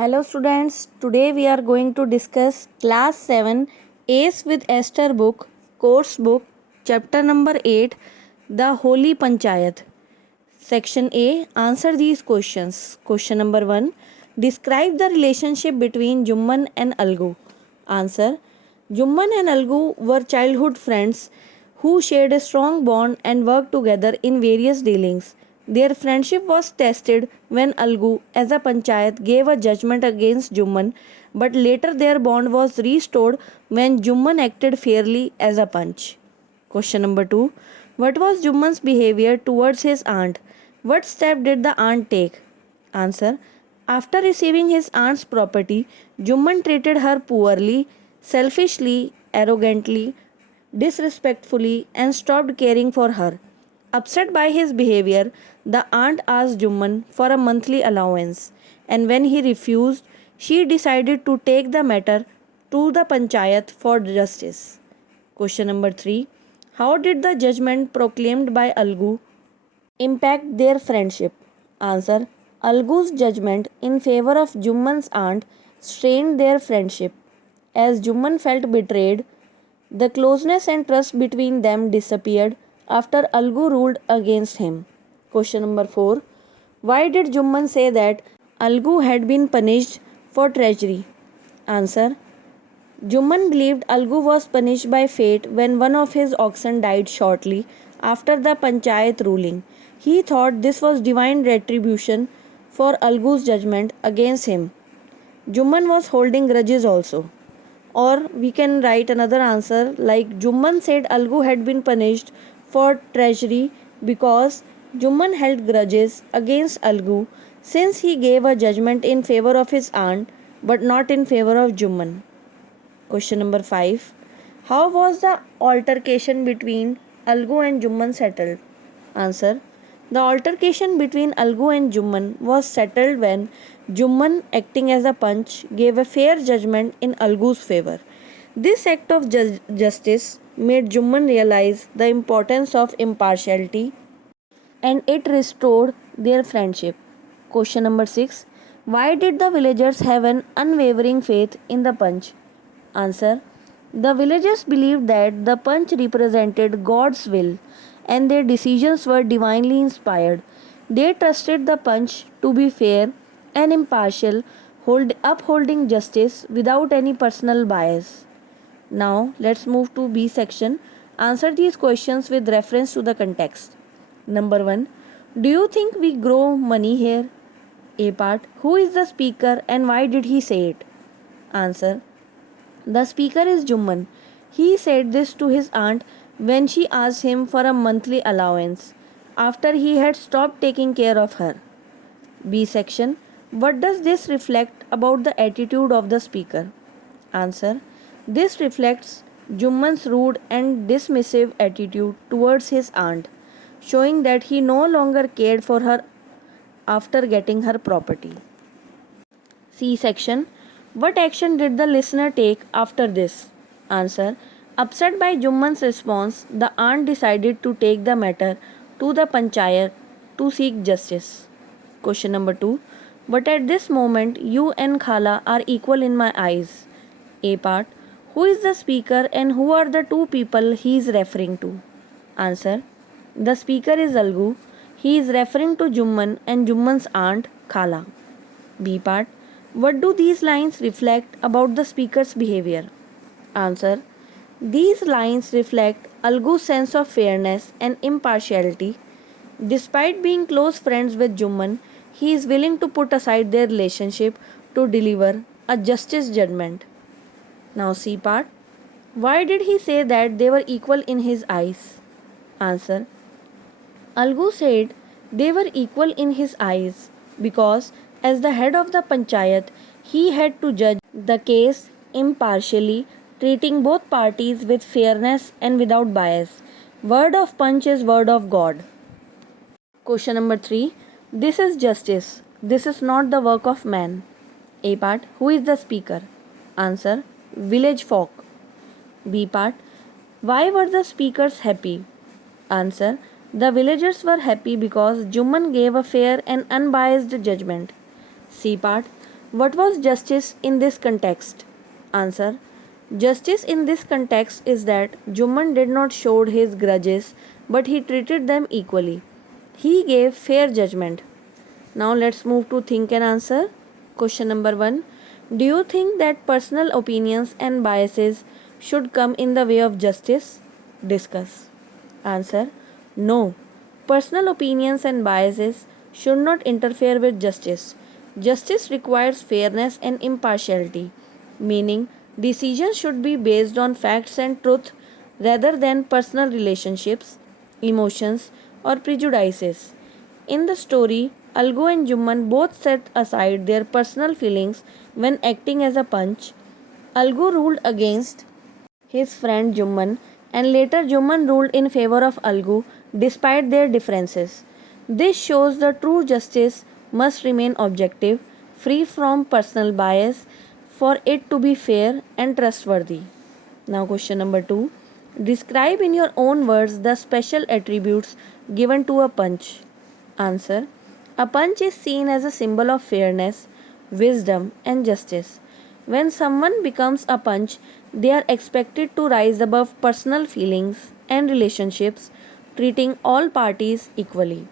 Hello students, today we are going to discuss Class 7 Ace with Aster book, Coursebook, chapter number 8, The Holy Panchayat. Section A, answer these questions. Question number 1, describe the relationship between Jumman and Algu. Answer, Jumman and Algu were childhood friends who shared a strong bond and worked together in various dealings. Their friendship was tested when Algu, as a panchayat, gave a judgment against Jumman, but later their bond was restored when Jumman acted fairly as a panch. Question number 2. What was Jumman's behavior towards his aunt? What step did the aunt take? Answer. After receiving his aunt's property, Jumman treated her poorly, selfishly, arrogantly, disrespectfully, and stopped caring for her. Upset by his behavior, the aunt asked Jumman for a monthly allowance, and when he refused, she decided to take the matter to the panchayat for justice. Question number 3. How did the judgment proclaimed by Algu impact their friendship? Answer. Algu's judgment in favor of Jumman's aunt strained their friendship. As Jumman felt betrayed, the closeness and trust between them disappeared after Algu ruled against him. Question number 4. Why did Jumman say that Algu had been punished for treachery? Answer. Jumman believed Algu was punished by fate when one of his oxen died shortly after the panchayat ruling. He thought this was divine retribution for Algu's judgment against him. Jumman was holding grudges also. Or we can write another answer like Jumman said Algu had been punished for treachery because Jumman held grudges against Algu since he gave a judgment in favor of his aunt but not in favor of Jumman. Question number 5. How was the altercation between Algu and Jumman settled? Answer. The altercation between Algu and Jumman was settled when Jumman, acting as a panch, gave a fair judgment in Algu's favor. This act of justice made Jumman realize the importance of impartiality and it restored their friendship. Question number 6. Why did the villagers have an unwavering faith in the panch? Answer. The villagers believed that the panch represented God's will and their decisions were divinely inspired. They trusted the panch to be fair and impartial, upholding justice without any personal bias. Now, let's move to B section. Answer these questions with reference to the context. Number 1. Do you think we grow money here? A part. Who is the speaker and why did he say it? Answer. The speaker is Jumman. He said this to his aunt when she asked him for a monthly allowance after he had stopped taking care of her. B section. What does this reflect about the attitude of the speaker? Answer. This reflects Jumman's rude and dismissive attitude towards his aunt, showing that he no longer cared for her after getting her property. C section. What action did the listener take after this? Answer. Upset by Jumman's response, the aunt decided to take the matter to the panchayat to seek justice. Question number 2. But at this moment, you and Khala are equal in my eyes. A part. Who is the speaker and who are the two people he is referring to? Answer. The speaker is Algu. He is referring to Jumman and Jumman's aunt Khala. B part. What do these lines reflect about the speaker's behavior? Answer. These lines reflect Algu's sense of fairness and impartiality. Despite being close friends with Jumman, he is willing to put aside their relationship to deliver a justice judgment. Now C part. Why did he say that they were equal in his eyes? Answer. Algu said they were equal in his eyes because as the head of the panchayat, he had to judge the case impartially, treating both parties with fairness and without bias. Word of panch is word of God. Question number 3. This is justice. This is not the work of man. A part. Who is the speaker? Answer. Village folk. B part. Why were the speakers happy? Answer. The villagers were happy because Jumman gave a fair and unbiased judgment. C part. What was justice in this context? Answer. Justice in this context is that Juman did not show his grudges, but he treated them equally. He gave fair judgment. Now let's move to think and answer. Question number 1. Do you think that personal opinions and biases should come in the way of justice? Discuss. Answer. No. Personal opinions and biases should not interfere with justice. Justice requires fairness and impartiality, meaning decisions should be based on facts and truth rather than personal relationships, emotions, or prejudices. In the story, Algo and Jumman both set aside their personal feelings when acting as a punch. Algo ruled against his friend Jumman, and later Jumman ruled in favor of Algu despite their differences. This shows the true justice must remain objective, free from personal bias, for it to be fair and trustworthy. Now, question number 2. Describe in your own words the special attributes given to a punch. Answer. A punch is seen as a symbol of fairness, wisdom, and justice. When someone becomes a punch, they are expected to rise above personal feelings and relationships, treating all parties equally.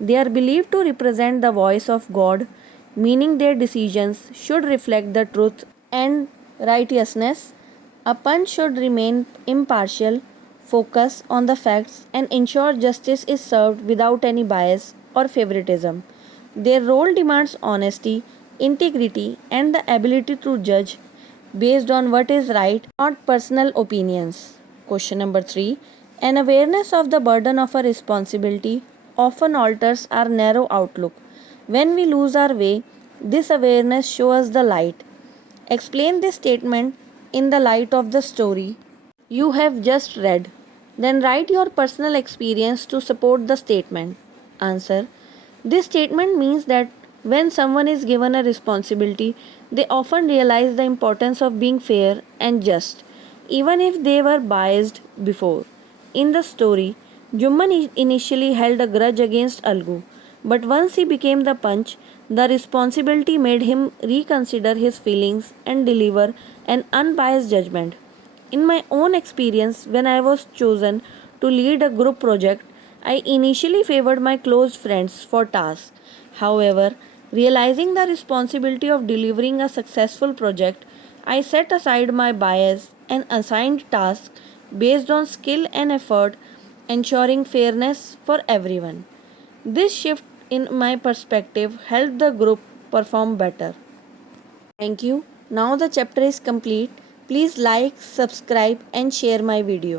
They are believed to represent the voice of God, meaning their decisions should reflect the truth and righteousness. A punch should remain impartial, focus on the facts, and ensure justice is served without any bias or favoritism. Their role demands honesty, integrity, and the ability to judge based on what is right, not personal opinions. Question number 3. An awareness of the burden of a responsibility often alters our narrow outlook. When we lose our way, this awareness shows us the light. Explain this statement in the light of the story you have just read. Then write your personal experience to support the statement. Answer. This statement means that when someone is given a responsibility, they often realize the importance of being fair and just, even if they were biased before. In the story, Jumman initially held a grudge against Algu, but once he became the punch, the responsibility made him reconsider his feelings and deliver an unbiased judgment. In my own experience, when I was chosen to lead a group project, I initially favored my close friends for tasks. However, realizing the responsibility of delivering a successful project, I set aside my bias and assigned tasks based on skill and effort, ensuring fairness for everyone. This shift in my perspective helped the group perform better. Thank you. Now the chapter is complete. Please like, subscribe, and share my video.